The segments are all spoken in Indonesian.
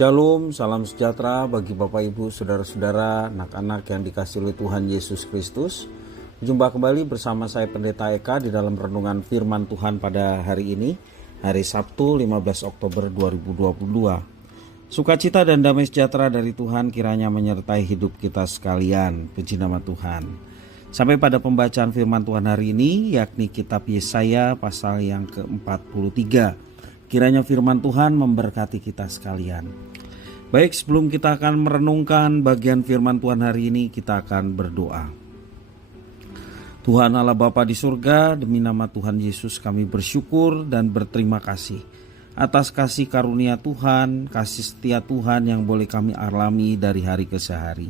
Shalom, salam sejahtera bagi Bapak Ibu, Saudara-saudara, anak-anak yang dikasihi oleh Tuhan Yesus Kristus. Jumpa kembali bersama saya Pendeta Eka di dalam renungan firman Tuhan pada hari ini, hari Sabtu 15 Oktober 2022. Sukacita dan damai sejahtera dari Tuhan kiranya menyertai hidup kita sekalian. Puji nama Tuhan. Sampai pada pembacaan firman Tuhan hari ini, yakni kitab Yesaya pasal yang ke-43. Kiranya firman Tuhan memberkati kita sekalian. Baik, sebelum kita akan merenungkan bagian firman Tuhan hari ini, kita akan berdoa. Tuhan Allah Bapa di surga, demi nama Tuhan Yesus kami bersyukur dan berterima kasih atas kasih karunia Tuhan, kasih setia Tuhan yang boleh kami alami dari hari ke hari.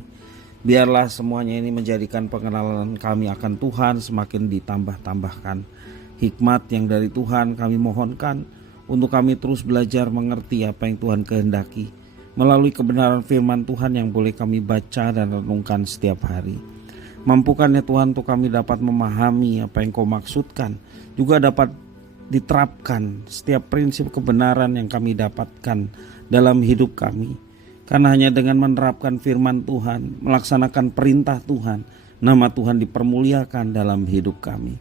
Biarlah semuanya ini menjadikan pengenalan kami akan Tuhan semakin ditambah-tambahkan. Hikmat yang dari Tuhan kami mohonkan untuk kami terus belajar mengerti apa yang Tuhan kehendaki melalui kebenaran firman Tuhan yang boleh kami baca dan renungkan setiap hari. Mampukan ya Tuhan untuk kami dapat memahami apa yang Kau maksudkan, juga dapat diterapkan setiap prinsip kebenaran yang kami dapatkan dalam hidup kami. Karena hanya dengan menerapkan firman Tuhan, melaksanakan perintah Tuhan, nama Tuhan dipermuliakan dalam hidup kami.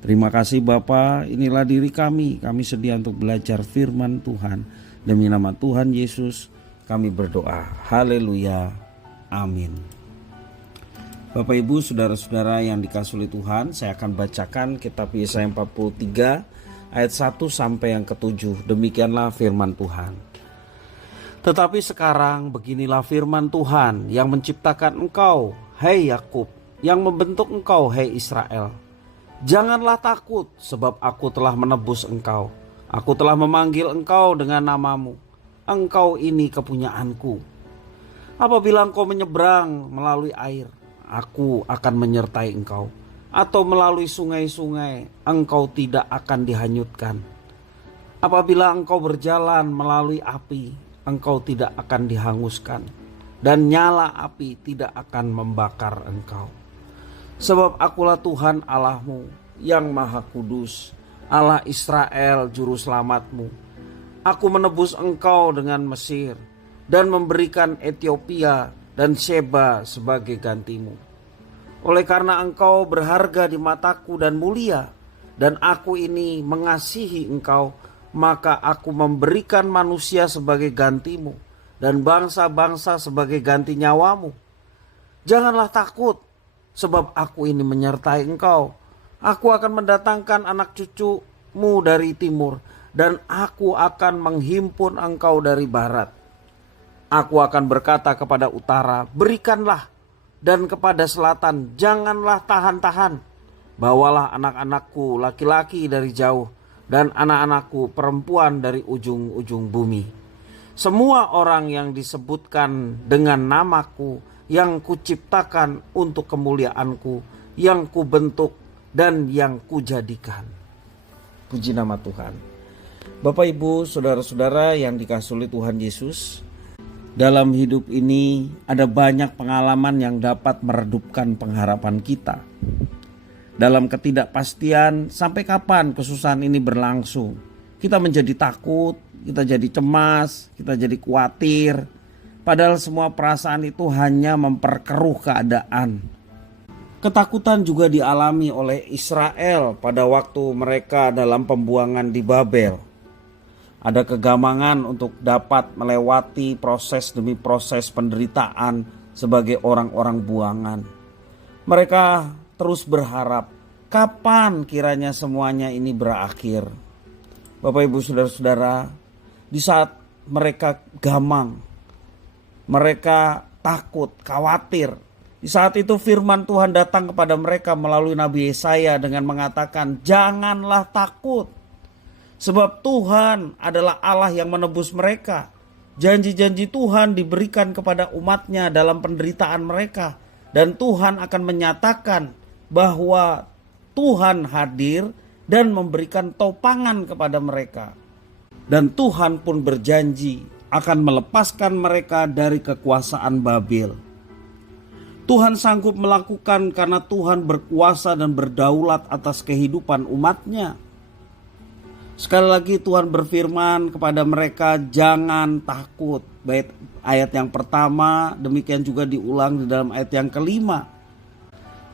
Terima kasih Bapa, inilah diri kami sedia untuk belajar firman Tuhan. Demi nama Tuhan Yesus kami berdoa. Haleluya, amin. Bapak Ibu, Saudara-saudara yang dikasihi oleh Tuhan, saya akan bacakan kitab Yesaya 43 ayat 1 sampai yang ke-7. Demikianlah firman Tuhan. Tetapi sekarang beginilah firman Tuhan yang menciptakan engkau, hai Yakub, yang membentuk engkau, hai Israel. Janganlah takut, sebab aku telah menebus engkau. Aku telah memanggil engkau dengan namamu. Engkau ini kepunyaanku. Apabila engkau menyeberang melalui air, aku akan menyertai engkau. Atau melalui sungai-sungai, engkau tidak akan dihanyutkan. Apabila engkau berjalan melalui api, engkau tidak akan dihanguskan. Dan nyala api tidak akan membakar engkau. Sebab akulah Tuhan Allahmu yang maha kudus, Allah Israel juru selamatmu. Aku menebus engkau dengan Mesir dan memberikan Ethiopia dan Sheba sebagai gantimu. Oleh karena engkau berharga di mataku dan mulia, dan aku ini mengasihi engkau, maka aku memberikan manusia sebagai gantimu dan bangsa-bangsa sebagai ganti nyawamu. Janganlah takut, sebab aku ini menyertai engkau. Aku akan mendatangkan anak cucumu dari timur, dan aku akan menghimpun engkau dari barat. Aku akan berkata kepada utara, berikanlah, dan kepada selatan, janganlah tahan-tahan. Bawalah anak-anakku laki-laki dari jauh, dan anak-anakku perempuan dari ujung-ujung bumi. Semua orang yang disebutkan dengan namaku, yang kuciptakan untuk kemuliaanku, yang kubentuk dan yang kujadikan. Puji nama Tuhan. Bapak Ibu, Saudara-saudara yang dikasihi oleh Tuhan Yesus, dalam hidup ini ada banyak pengalaman yang dapat meredupkan pengharapan kita. Dalam ketidakpastian sampai kapan kesusahan ini berlangsung, kita menjadi takut, kita jadi cemas, kita jadi khawatir. Padahal semua perasaan itu hanya memperkeruh keadaan. Ketakutan juga dialami oleh Israel pada waktu mereka dalam pembuangan di Babel. Ada kegamangan untuk dapat melewati proses demi proses penderitaan sebagai orang-orang buangan. Mereka terus berharap, kapan kiranya semuanya ini berakhir. Bapak Ibu Saudara-saudara, di saat mereka gamang, mereka takut, khawatir. Di saat itu firman Tuhan datang kepada mereka melalui Nabi Yesaya dengan mengatakan, janganlah takut. Sebab Tuhan adalah Allah yang menebus mereka. Janji-janji Tuhan diberikan kepada umatnya dalam penderitaan mereka. Dan Tuhan akan menyatakan bahwa Tuhan hadir dan memberikan topangan kepada mereka. Dan Tuhan pun berjanji akan melepaskan mereka dari kekuasaan Babel. Tuhan sanggup melakukan karena Tuhan berkuasa dan berdaulat atas kehidupan umatnya. Sekali lagi Tuhan berfirman kepada mereka, jangan takut. ayat yang pertama, demikian juga diulang di dalam ayat yang kelima.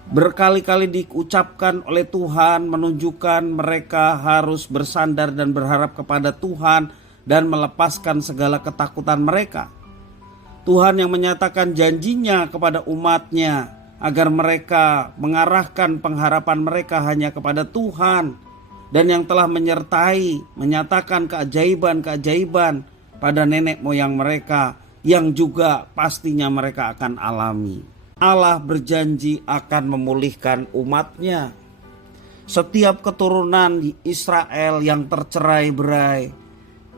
Berkali-kali diucapkan oleh Tuhan menunjukkan mereka harus bersandar dan berharap kepada Tuhan dan melepaskan segala ketakutan mereka. Tuhan yang menyatakan janjinya kepada umatnya agar mereka mengarahkan pengharapan mereka hanya kepada Tuhan, dan yang telah menyatakan keajaiban-keajaiban pada nenek moyang mereka yang juga pastinya mereka akan alami. Allah berjanji akan memulihkan umatnya. Setiap keturunan Israel yang tercerai-berai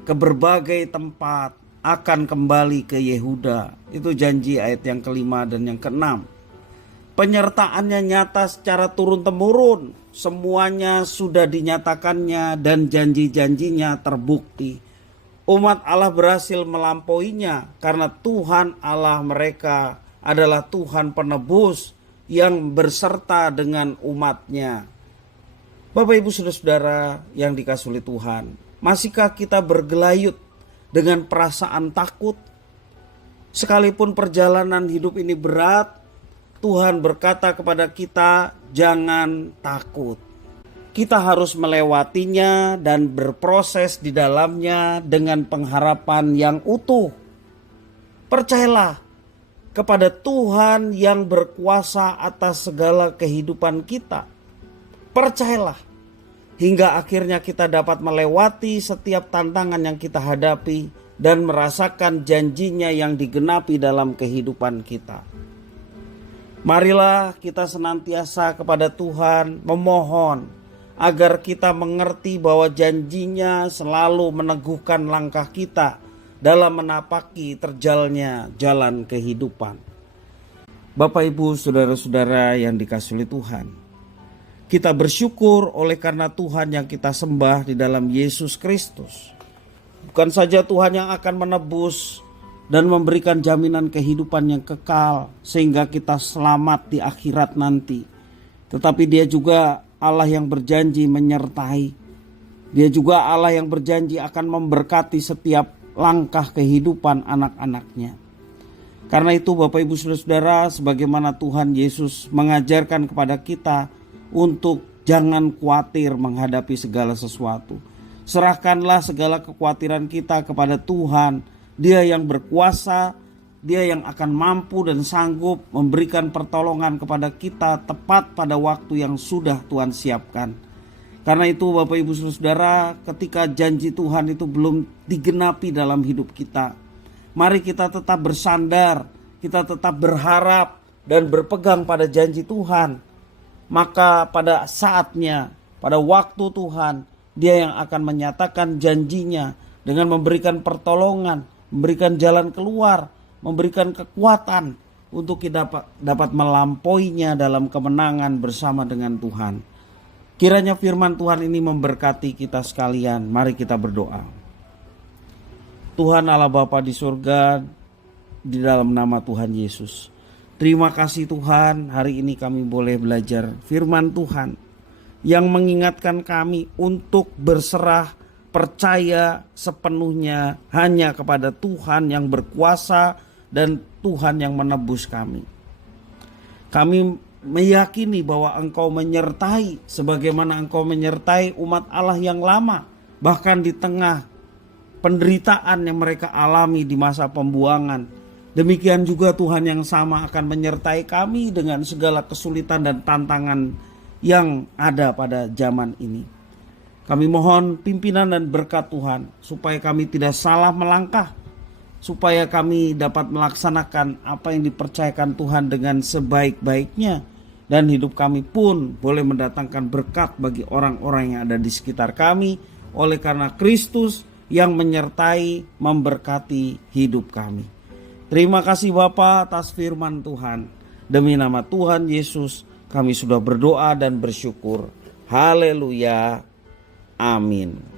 ke berbagai tempat akan kembali ke Yehuda. Itu janji ayat yang kelima dan yang keenam. Penyertaannya nyata secara turun-temurun. Semuanya sudah dinyatakannya dan janji-janjinya terbukti. Umat Allah berhasil melampauinya karena Tuhan Allah mereka adalah Tuhan penebus yang berserta dengan umatnya. Bapak Ibu Saudara-saudara yang dikasihi oleh Tuhan, masihkah kita bergelayut dengan perasaan takut? Sekalipun perjalanan hidup ini berat, Tuhan berkata kepada kita, jangan takut. Kita harus melewatinya dan berproses di dalamnya dengan pengharapan yang utuh. Percayalah kepada Tuhan yang berkuasa atas segala kehidupan kita. Percayalah hingga akhirnya kita dapat melewati setiap tantangan yang kita hadapi dan merasakan janjinya yang digenapi dalam kehidupan kita. Marilah kita senantiasa kepada Tuhan memohon agar kita mengerti bahwa janjinya selalu meneguhkan langkah kita dalam menapaki terjalnya jalan kehidupan. Bapak Ibu Saudara-saudara yang dikasihi Tuhan, kita bersyukur oleh karena Tuhan yang kita sembah di dalam Yesus Kristus. Bukan saja Tuhan yang akan menebus dan memberikan jaminan kehidupan yang kekal sehingga kita selamat di akhirat nanti, tetapi Dia juga Allah yang berjanji menyertai. Dia juga Allah yang berjanji akan memberkati setiap langkah kehidupan anak-anaknya. Karena itu Bapak Ibu Saudara-saudara, sebagaimana Tuhan Yesus mengajarkan kepada kita untuk jangan khawatir menghadapi segala sesuatu. Serahkanlah segala kekhawatiran kita kepada Tuhan. Dia yang berkuasa, Dia yang akan mampu dan sanggup memberikan pertolongan kepada kita tepat pada waktu yang sudah Tuhan siapkan. Karena itu Bapak Ibu Saudara, ketika janji Tuhan itu belum digenapi dalam hidup kita, mari kita tetap bersandar, kita tetap berharap dan berpegang pada janji Tuhan. Maka pada saatnya, pada waktu Tuhan, Dia yang akan menyatakan janjinya dengan memberikan pertolongan, memberikan jalan keluar, memberikan kekuatan untuk kita dapat melampauinya dalam kemenangan bersama dengan Tuhan. Kiranya firman Tuhan ini memberkati kita sekalian. Mari kita berdoa. Tuhan Allah Bapa di surga, di dalam nama Tuhan Yesus, terima kasih Tuhan, hari ini kami boleh belajar firman Tuhan yang mengingatkan kami untuk berserah percaya sepenuhnya hanya kepada Tuhan yang berkuasa dan Tuhan yang menebus kami. Kami meyakini bahwa Engkau menyertai sebagaimana Engkau menyertai umat Allah yang lama, bahkan di tengah penderitaan yang mereka alami di masa pembuangan. Demikian juga Tuhan yang sama akan menyertai kami dengan segala kesulitan dan tantangan yang ada pada zaman ini. Kami mohon pimpinan dan berkat Tuhan supaya kami tidak salah melangkah, supaya kami dapat melaksanakan apa yang dipercayakan Tuhan dengan sebaik-baiknya, dan hidup kami pun boleh mendatangkan berkat bagi orang-orang yang ada di sekitar kami oleh karena Kristus yang menyertai memberkati hidup kami. Terima kasih Bapa atas firman Tuhan. Demi nama Tuhan Yesus kami sudah berdoa dan bersyukur. Haleluya. Amin.